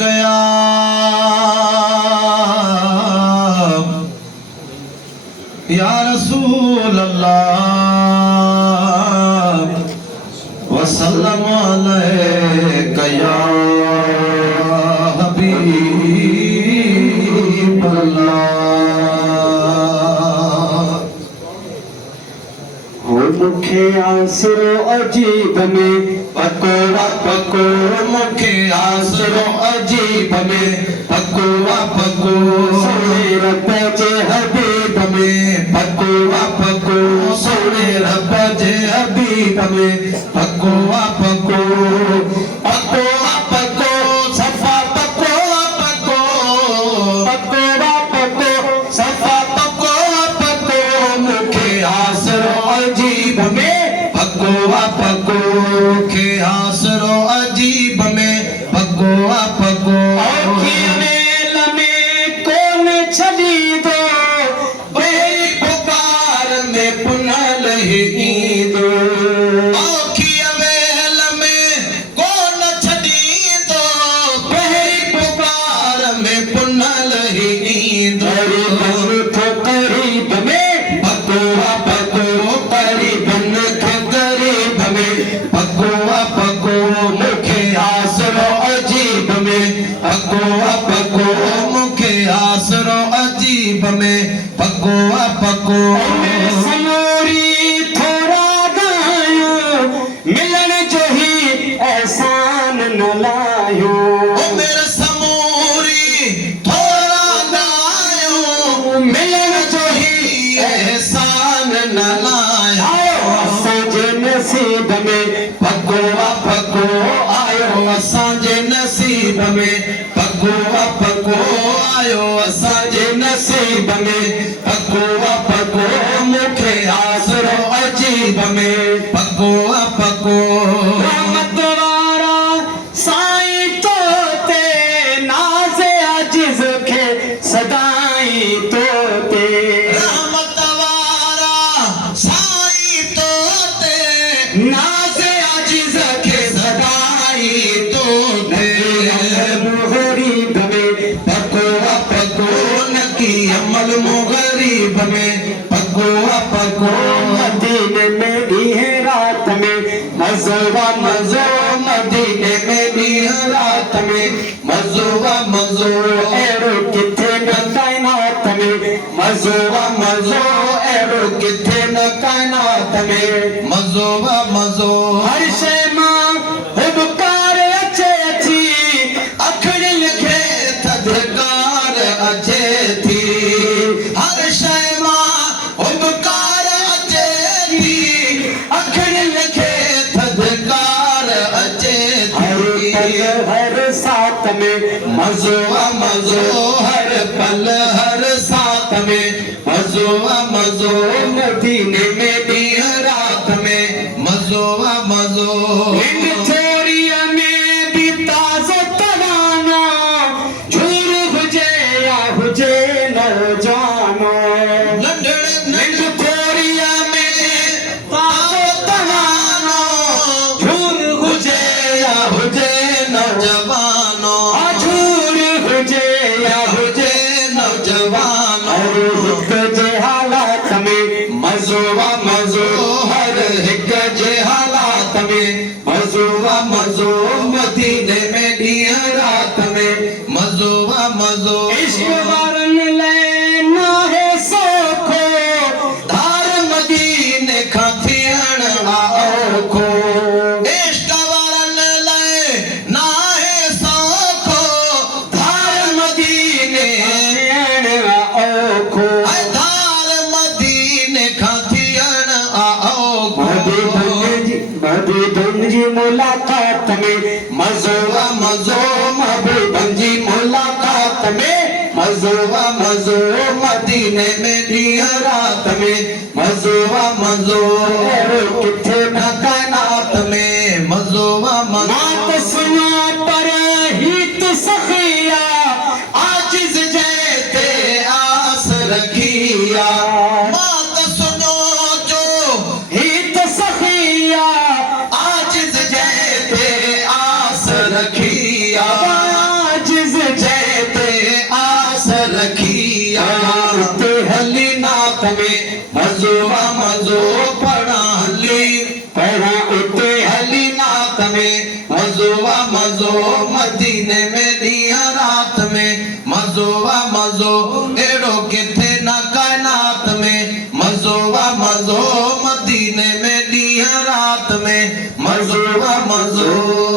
गया या रसूल अल्लाह वसल्लम अलैका या हबीब अल्लाह। हो मुखे आसरो अजीब में पकोड़ा पको मुखे आसरो अजीब में पकोड़ा पको सोने रब जे हबीब में पकोड़ा पको सोने रब जे हबीब में पकोड़ा पको पकोड़ा पको सफा पकोड़ा पको पकोड़ा पको सफा पकोड़ा पको मुखे आसरो अजीब में पकोड़ा पको मुखे आसरो अजीब में पकोड़ा पको छड़ी दो बेरी पुकार में पुनल ईंदो औखिया वेल में कोन छड़ी दो बेरी पुकार में पुनल ईंदो करीब में पकोड़ा पको करीब न गरीब में पकोड़ा पको मुखे आसरो अजीब में पकोड़ा पको मुखे आसरो अजीब में पकोड़ा पको समूरी थोड़ा गायो मिलन जो ही एहसान न लायो मेरे समूरी थोड़ा गायो मिलन जो ही एहसान न लायो असांजे नसीब में पकोड़ा पको आयो असांजे नसीब में पकोड़ा पको आयो असांजे नसीब में पकोड़ा पको मुखे आसरो अजीब में पकोड़ा पको रहमत वारा साईं तोते नाज़े अजीज़ खे सदाई तोते रहमत वारा साईं तोते नाज़े अजीज़ खे सदाई तोते गरीब में पकोड़ा पको नकी अमल मुगरीब में पकोड़ा पको मदीने में भी है रात में मज़ोवा मजो मदीने में भी रात में मजोवा मजो एरो किथे न कायनात में मजोवा मजो एरो किथे न कायनात में मजोवा मजो हर शे मां हुबकार अचे अची अखड़ लिखे थदकार अचे थी हर शय मां हुबकार अचे थी अखड़ लिखे थदकार अचे थी हर साथ में मजोवा मजो हर पल हर साथ में मजोवा मजो मदीने में भी रात में मजोवा मजो थोड़िया में भी ताज़ो तराना झूर हुजे या हुजे न जानो थोड़िया में ताज़ो तराना झूर हुजे या हुजे नौजवानो झूर हुजे या हुजे नौजवानो हिक जे हालात में मजोवा मजो हर हिक जे हालात में मजोवा मजो मदीने में ॾींहं रात में मजोवा मजो इश्क वारन ले ना है सोखो धार मदीने खां थियण औखो इश्क वारन लाइ नाहे सौखो धार मदीने औखो धार मदीने खां थियण औखो महबूबन जी मुलाकात में मजोवा मजो महबूबन जी मुलाकात में मजोवा मजो मदीने में ॾींहं रात में मजोवा मजो किथे न कायनात में मजोवा मजो मात सुनो पर हित सखिया आजिज़ जैते आस रखिया मात सुनो जो हित सखिया आजिज़ जैते आस रखिया मज़ो आ मज़ो पढ़ा हली पढ़ा उते हली नात में मज़ो आ मज़ो मदीने में ॾींहं रात में मज़ो आ मज़ो अहिड़ो किथे न काइनात में मज़ो आ मज़ो मदीने में ॾींहं रात में मज़ो आ मज़ो